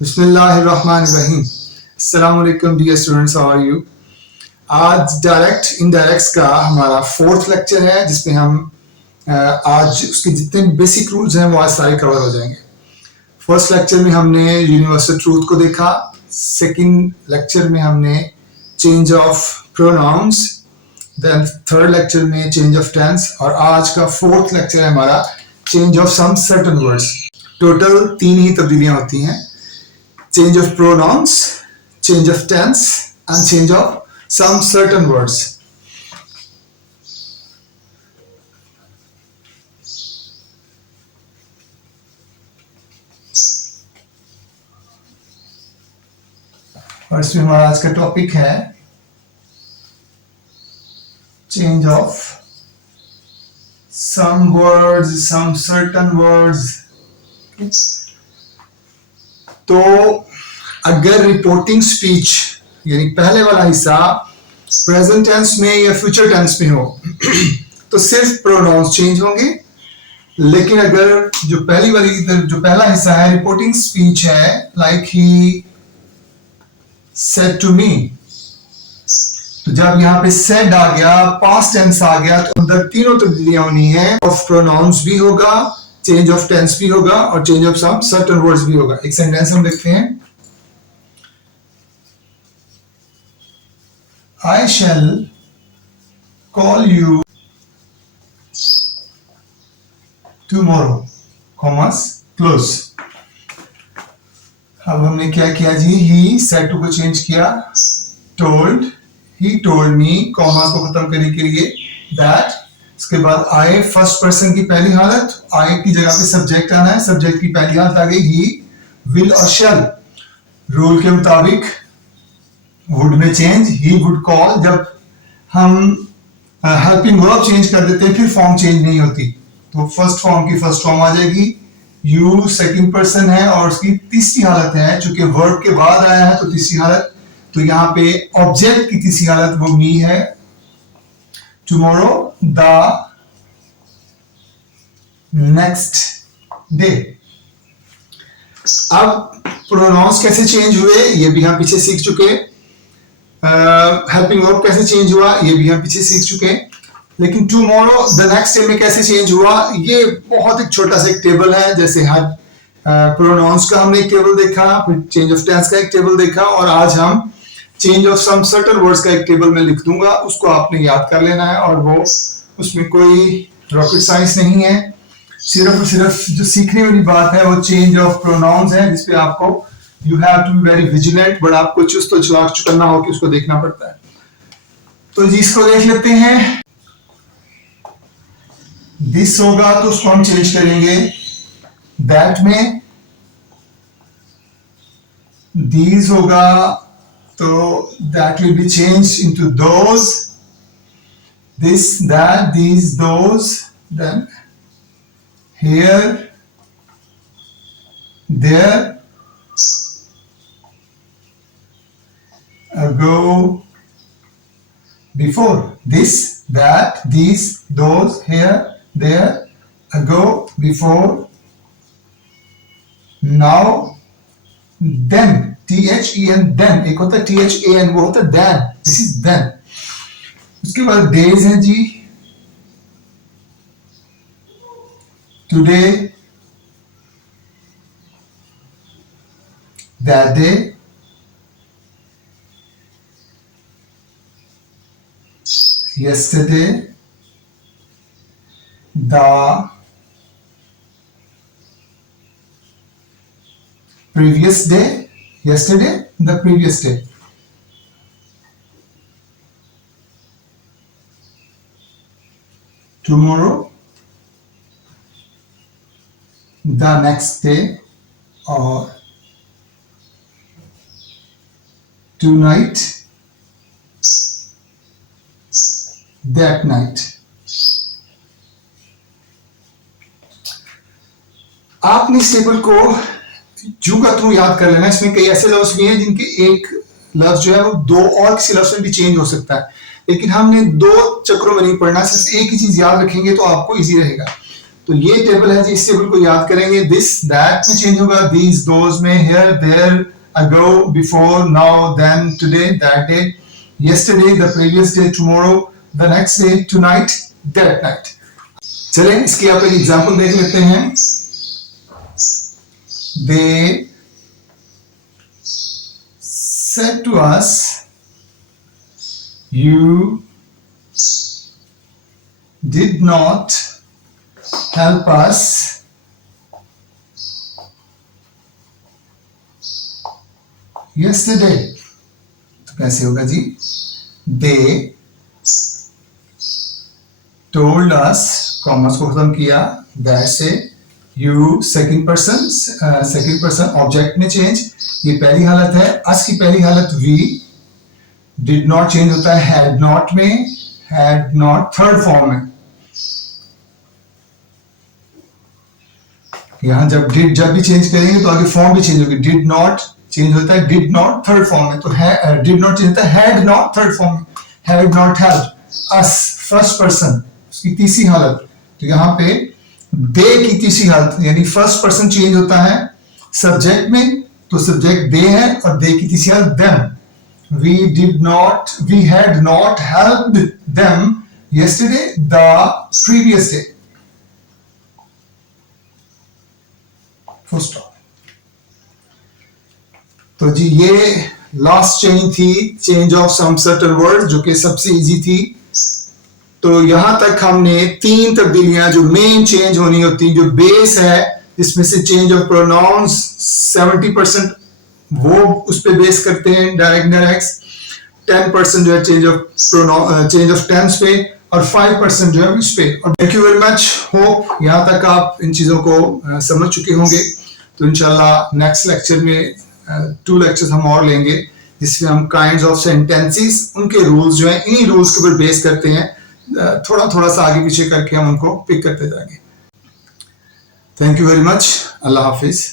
बिस्मिल्लाहिर्रहमानिर्रहीम। अस्सलाम वालेकुम dear students, how are you. आज डायरेक्ट इनडायरेक्ट्स का हमारा फोर्थ लेक्चर है जिसमें हम आज उसके जितने बेसिक रूल्स हैं वो आज सारे कवर हो जाएंगे। फर्स्ट लेक्चर में हमने यूनिवर्सल ट्रूथ को देखा, सेकंड लेक्चर में हमने change of pronouns, then third lecture में चेंज ऑफ टेंस, और आज का फोर्थ लेक्चर है हमारा change of some certain words. Total 3 ही तब्दीलियां होती हैं, change of pronouns, change of tense and change of some certain words. और इसमें हमारा आज का टॉपिक है change of some words, some certain words. तो अगर रिपोर्टिंग स्पीच यानी पहले वाला हिस्सा प्रेजेंट टेंस में या फ्यूचर टेंस में हो तो सिर्फ प्रोनाउंस चेंज होंगे, लेकिन अगर जो पहला हिस्सा है रिपोर्टिंग स्पीच है, like he said to me, तो जब यहाँ पे सेड आ गया, पास्ट टेंस आ गया, तो अंदर तीनों तब्दीलियां होनी है। ऑफ प्रोनाउंस भी होगा, चेंज ऑफ टेंस भी होगा और change of some certain words भी होगा। एक सेंटेंस हम देखते हैं, I shall call you tomorrow, commas close। अब हमने क्या किया जी, he said to को चेंज किया, told, he told me, comma को खत्म करने के लिए that, इसके बाद I फर्स्ट पर्सन की पहली हालत, I की जगह पे सब्जेक्ट आना है, सब्जेक्ट की पहली हालत आ गई he, will और shall। रूल के मुताबिक वुड में चेंज, he would call। जब हम हेल्पिंग वर्ब चेंज कर देते हैं फिर फॉर्म चेंज नहीं होती, तो फर्स्ट फॉर्म की फर्स्ट फॉर्म आ जाएगी। you सेकंड पर्सन है और उसकी तीसरी हालत है, चूंकि वर्ब के बाद आया है तो तीसरी हालत, तो यहाँ पे ऑब्जेक्ट की तीसरी हालत वो मी है। tomorrow, the next day। अब प्रोनाउंस कैसे चेंज हुए ये भी हम पीछे सीख चुके, हेल्पिंग वर्ब कैसे चेंज हुआ ये भी हम पीछे सीख चुके, लेकिन टुमारो द नेक्स्ट डे में कैसे चेंज हुआ ये बहुत एक छोटा सा एक टेबल है। जैसे हर प्रोनाउंस का हमने एक टेबल देखा, फिर चेंज ऑफ टेंस का एक टेबल देखा, और आज हम change of some certain words का एक टेबल में लिख दूंगा, उसको आपने याद कर लेना है। और वो उसमें कोई रॉकेट साइंस नहीं है, सिर्फ और सिर्फ जो सीखने वाली बात है वो चेंज ऑफ प्रोनाउंस है, जिसपे आपको you have to be very vigilant, but आपको चुस्त और चालाक चुकन्ना हो कि उसको देखना पड़ता है। तो जी इसको देख लेते हैं। दिस होगा तो उसको हम चेंज करेंगे दैट में, दीज होगा तो that will be changed into those, this, that, these, those, then here, there, ago, before, this, that, these, those, here, there, ago, before, now, then, THEN, then, एक होता है THAN, वो होता है then, this is then। उसके बाद days हैं जी, today, that day, yesterday, the previous day, yesterday, the previous day। tomorrow, the next day, or tonight, that night। आपने इस टेबल को जू का थ्रू याद कर लेना। इसमें कई ऐसे लफ्ज भी हैं जिनके एक लफ्ज जो है वो दो और किसी लफ्ज में भी चेंज हो सकता है, लेकिन हमने दो चक्रों में नहीं पढ़ना, सिर्फ एक ही चीज याद रखेंगे तो आपको इजी रहेगा। तो ये टेबल है जी, इस टेबल को याद करेंगे। दिस दैट में चेंज होगा, दीज दोज में, here there, ago, before, now, then, today, that day, yesterday, the previous day, tomorrow, the next day, tonight, that night. चलें इसकी आप एक एग्जांपल देख लेते हैं। They said to us, you did not help us yesterday. तो कैसे होगा जी? They told us, कॉमर्स को खत्म किया, that से you second person ऑब्जेक्ट में चेंज, ये पहली हालत है। अस की पहली हालत we, did not चेंज होता है had not में, had not थर्ड फॉर्म में। यहां जब भी चेंज करेंगे तो आगे फॉर्म भी चेंज होगी। डिड नॉट चेंज होता है डिड नॉट थर्ड फॉर्म में, तो डिड नॉट चेंज होता है हैड नॉट थर्ड फॉर्म में। Had not help us first person, उसकी तीसरी हालत। तो यहाँ पे दे की तीसरी हालत, यानी फर्स्ट पर्सन चेंज होता है सब्जेक्ट में, तो सब्जेक्ट दे है और दे की तीसरी हालत them. we had not helped them yesterday, the previous day. Full stop. तो जी ये लास्ट चेंज थी, change of some certain word, जो कि सबसे इजी थी। तो यहां तक हमने 3 तब्दीलियां जो मेन चेंज होनी होती, जो बेस है, जिसमें से चेंज ऑफ प्रोनाउंस 70% वो उस पे बेस करते हैं, डायरेक्ट डायरेक्ट 10% जो है चेंज ऑफ टेंस पे, और 5% जो है उस पे। और thank you very much, hope यहाँ तक आप इन चीजों को समझ चुके होंगे। तो इंशाल्लाह नेक्स्ट लेक्चर में 2 लेक्चर्स हम और लेंगे, जिसमें हम काइंड्स ऑफ सेंटेंसेस, उनके रूल्स जो हैं, इन्हीं रूल्स के ऊपर बेस करते हैं, थोड़ा थोड़ा सा आगे पीछे करके हम उनको पिक करते जाएंगे। Thank you very much, Allah Hafiz.